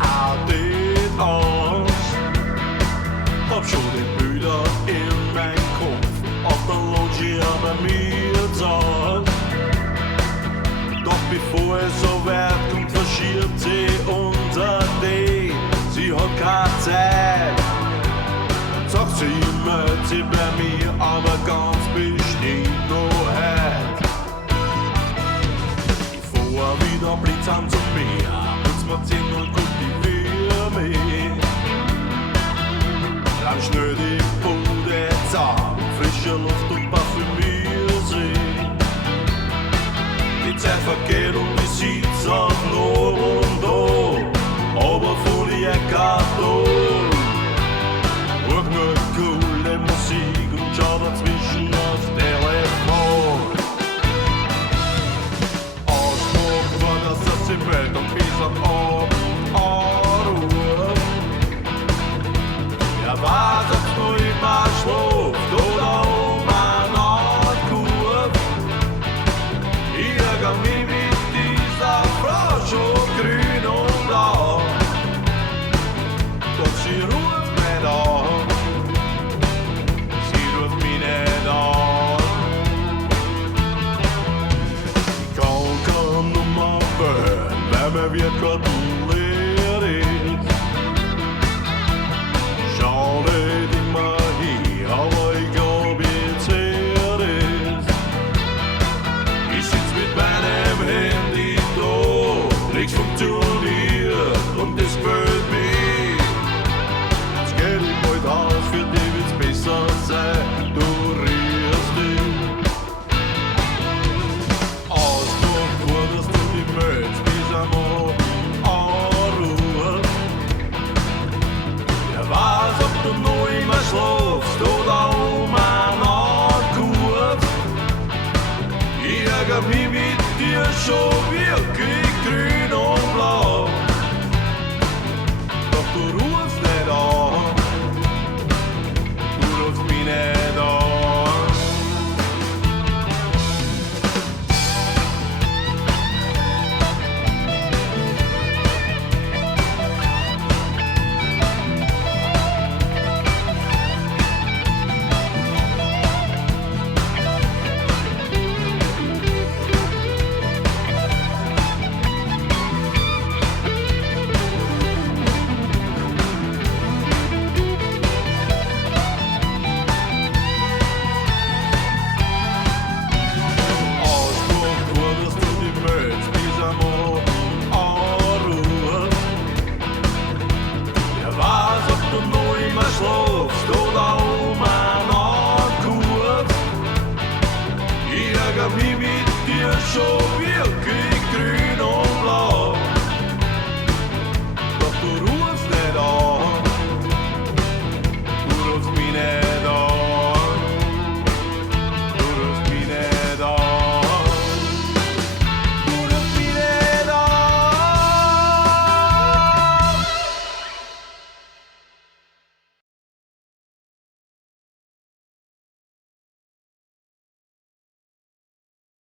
artig aus. Hab schon den Bilder in mein Kopf auf der Loggia bei mir saß. Doch bevor es so weit kommt, verschiebt sie unser Day. Sie hat keine Zeit, sagt sie immer, sie bei mir, aber ganz bestimmt noch heute. Ich fahr wieder blitzend zum Meer, putz mir Zähne und kultivier mich. Dann schnell die Bude zahm, frische Luft und parfümier sie. Die Zeit vergeht und ich sitz auf Not und da, aber von ihr Karton. Hör nur coole Musik und schau dazwischen aufs Telefon. Ausdruck war das im Welt und bis am Abend anruft. Wer weiß, ob's noch immer schläft oder um ein Ankurve. Irgendwie mit dieser Frau schon grün und blau. Doch sie ruft nicht an. Sie ruft mich nicht an. Ich kann keine Nummer wählen, weil mir wird gratuliert ist. Schau nicht immer hin, aber ich glaub, jetzt hört es. Ich sitz mit meinem Handy da, nichts funktioniert und das quält mich. Jetzt geh ich bald aus, für dich wird's besser sein, du rührst dich. Ausdruck war, dass du die möchtest, bis am Abend anrufst. Wer weiß, ob du noch immer schlafst oder um ein Ankurve. Ich ärger mich mit dir schon wirklich.